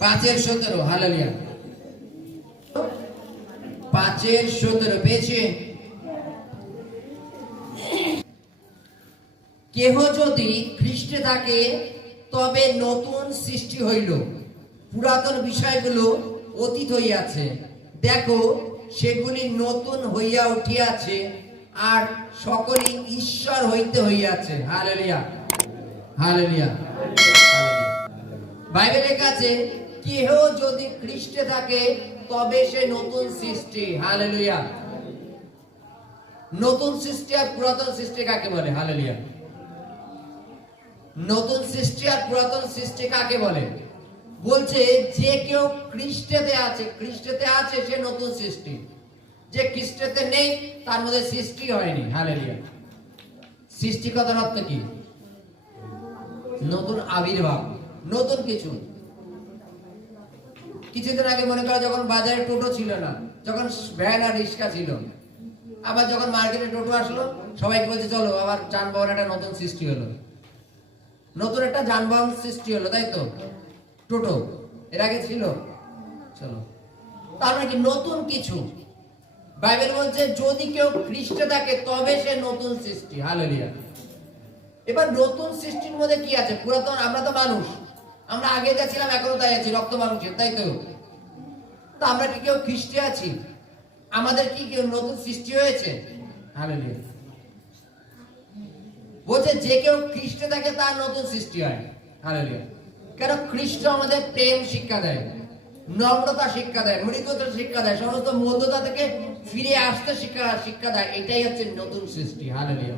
5:17 hallelujah. 5:17 পেয়েছে। কেহ যদি খ্রিস্টে থাকে তবে নতুন সৃষ্টি হইল, পুরাতন বিষয়গুলো অতীত হইয়াছে, দেখো সেগুলি নতুন হইয়া উঠিয়াছে, আর সকলই ঈশ্বর হইতে হইয়াছে। Hallelujah hallelujah. বাইবেলে লেখা আছে কেহ যদি খ্রিস্টে থাকে তবে সে নতুন সৃষ্টি। হালেলুয়া। নতুন সৃষ্টি আর পুরাতন সৃষ্টি কাকে বলে? হালেলুয়া। নতুন সৃষ্টি আর পুরাতন সৃষ্টি কাকে বলে? বলছে যে কেউ খ্রিস্টেতে আছে, খ্রিস্টেতে আছে সে নতুন সৃষ্টি। যে খ্রিস্টেতে নেই তার মধ্যে সৃষ্টি হয়নি। হালেলুয়া। সৃষ্টি কথার অর্থ কি? নতুন আবির্ভাব, নতুন কিছু। কিছুদিন আগে মনে করো যখন বাজারে টোটো ছিল না, যখন ভ্যান আর রিক্সা ছিল, আবার যখন মার্কেটে টোটো আসলো সবাইকে বলছে চলো আবার যানবাহন একটা নতুন সৃষ্টি হলো, নতুন একটা যানবাহন সৃষ্টি হলো, তাই তো? টোটো এর আগে ছিল, চলো তার মানে কি নতুন কিছু। বাইবেল বলছে যদি কেউ খ্রিস্টে থাকে তবে সে নতুন সৃষ্টি। হালেলুয়া। এবার নতুন সৃষ্টির মধ্যে কি আছে? পুরাতন, আমরা তো মানুষ, আমরা আগে যা ছিলাম এখনো তাই আছি, রক্ত মানুষের, তাই তো? তো আমরা কি কেউ খ্রিস্টে আছি? আমাদের কি কেউ নতুন সৃষ্টি হয়েছে? হালেলুয়া। বলছে যে কেউ খ্রিস্টে থাকে তার নতুন সৃষ্টি হয়। হালেলুয়া। কেন? খ্রিস্ট আমাদের প্রেম শিক্ষা দেয়, নম্রতা শিক্ষা দেয়, মৃদুতা শিক্ষা দেয়, সমস্ত মন্দতা থেকে ফিরে আসতে শিক্ষা দেয়। এটাই হচ্ছে নতুন সৃষ্টি। হালেলুয়া।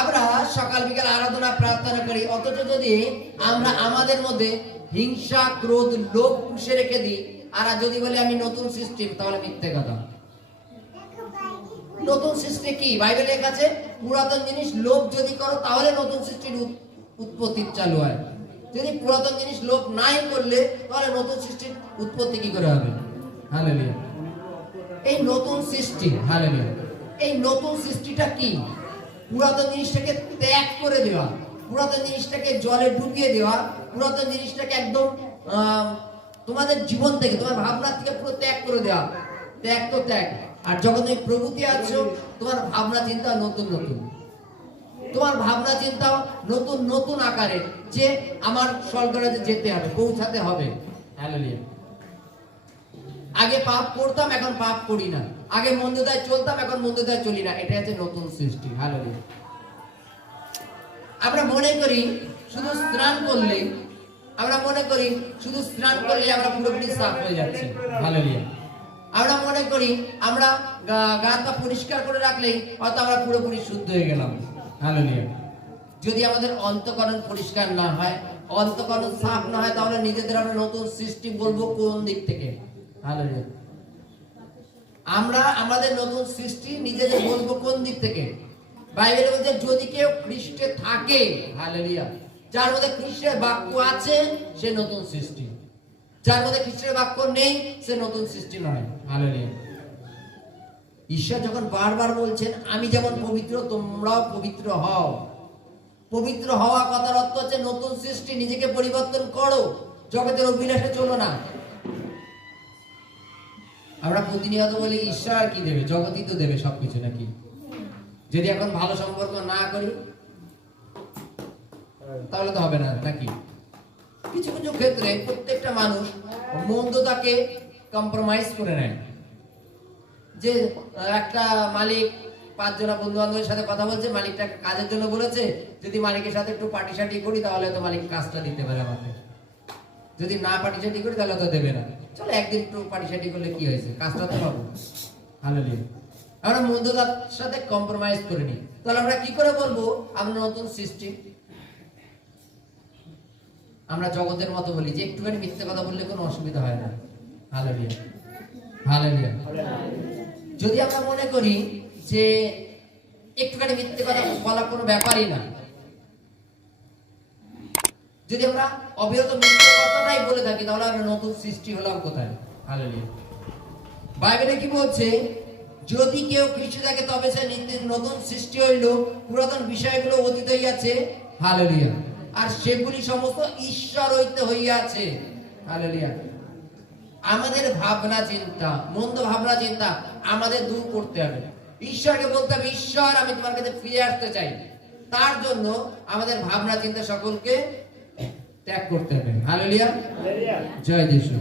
আমরা সকাল বিকাল আরাধনা প্রার্থনা করি, অথচ যদি আমরা আমাদের মধ্যে হিংসা, ক্রোধ, লোভ পুষে রেখে দিই আর যদি বলি আমি নতুন সৃষ্টি, তাহলে মিথ্যে কথা। নতুন সৃষ্টি কি? বাইবেলে লেখা আছে পুরাতন জিনিস লোভ যদি করো তাহলে নতুন সৃষ্টির উৎপত্তি চালু হয়। যদি পুরাতন জিনিস লোভ নাই করলে তাহলে নতুন সৃষ্টির উৎপত্তি কি করে হবে? হালেলুয়া। এই নতুন সৃষ্টি, হালেলুয়া, এই নতুন সৃষ্টিটা কি? পুরাতন জিনিসটাকে ত্যাগ করে দেওয়া, পুরাতন জিনিসটাকে জলে ডুবিয়ে দেওয়া, পুরাতন জিনিসটাকে একদম তোমাদের জীবন থেকে, তোমার ভাবনা থেকে পুরো ত্যাগ করে দেওয়া। ত্যাগ তো ত্যাগ। আর যখন তুমি প্রভুতে আছো তোমার ভাবনা চিন্তা নতুন নতুন, তোমার ভাবনা চিন্তাও নতুন নতুন আকারে, যে আমার স্বর্গরাজ্যে যেতে হবে, পৌঁছাতে হবে। হালেলুয়া। আগে পাপ করতাম এখন পাপ করি না, আগে মন্দতায় চলতাম এখন মন্দতায় চলি না। এটা হচ্ছে নতুন সৃষ্টি। হালেলুয়া। আমরা মনে করি শুধু স্নান করলে, আমরা মনে করি শুধু স্নান করলে আমরা পুরোপুরি সাফ হয়ে যাচ্ছি। হালেলুয়া। আমরা মনে করি আমরা গা পা পরিষ্কার করে রাখলেই হয়তো আমরা পুরোপুরি শুদ্ধ হয়ে গেলাম। হালেলুয়া। যদি আমাদের অন্তঃকরণ পরিষ্কার না হয়, অন্তঃকরণ সাফ না হয়, তাহলে নিজেদের আমরা নতুন সৃষ্টি বলবো কোন দিক থেকে? হালেলুয়া। আমরা আমাদের নতুন সৃষ্টি নিজেদের বলবো কোন দিক থেকে? বাইবেলে বলছে যদি কেউ খ্রিস্টে থাকে, হালেলুয়া, যার মধ্যে খ্রিস্টের বাক্য আছে সে নতুন সৃষ্টি। যার মধ্যে খ্রিস্টের বাক্য নেই সে নতুন সৃষ্টি নয়। হালেলুয়া। ঈশ্বর যখন বারবার বলছেন আমি যেমন পবিত্র তোমরাও পবিত্র হও, পবিত্র হওয়া কথার অর্থ হচ্ছে নতুন সৃষ্টি। নিজেকে পরিবর্তন করো, জগতের অভিলাষে চলো না। আমরা প্রতিনিয়ত বলি ঈশ্বর আর কি দেবে, জগতই তো দেবে সবকিছু, নাকি? যদি এখন ভালো সম্পর্ক না করি তাহলে তো হবে না, নাকি? কিছু কিছু ক্ষেত্রে প্রত্যেকটা মানুষ মন্দতাকে কম্প্রোমাইজ করে নেয়। যে একটা মালিক 5 জন বন্ধু বান্ধবের সাথে কথা বলছে, মালিকটা কাজের জন্য বলেছে, যদি মালিকের সাথে একটু পার্টিসাটি করি তাহলে তো মালিক কাজটা দিতে পারে আমাকে, যদি না পার্টিসাটি করি তাহলে তো দেবে না। চলো একদিন একটু পার্টিসাটি করলে কি হয়েছে, কাজটা তো পাবো। হালেলুয়া। আমরা মন্দতার সাথে কম্প্রোমাইজ করে নিই, তাহলে আমরা কি করে বলবো আমরা নতুন সৃষ্টি? আমরা জগতের মতো বলি যে একটুখানি মিথ্যে কথা বললে কোনো অসুবিধা হয় না। Hallelujah hallelujah. যদি আমরা মনে করি যে একটুখানি মিথ্যে কথা বলা কোনো ব্যাপারই না, যদি আমরা অবিরত মিথ্যে কথাটাই বলে থাকি, তাহলে আমরা নতুন সৃষ্টি হলাম কোথায়? হালেলুয়া। বাইবেলে কি বলছে? যদি কেউ খ্রিস্টে থাকে তবে সে নতুন সৃষ্টি হইল, পুরাতন বিষয়গুলো অতীত হইয়াছে। হালেলুয়া। আর সেগুলি সমস্ত ঈশ্বর হইতে হইয়াছে। হালেলুয়া। আমাদের ভাবনা চিন্তা, মন্দ ভাবনা চিন্তা আমাদের দূর করতে হবে। ঈশ্বরকে বলতে হবে, ঈশ্বর আমি তোমার কাছে ফিরে আসতে চাই। তার জন্য আমাদের ভাবনা চিন্তা সকলকে ত্যাগ করতে হবে। হালেলুয়া, জয় যিশু।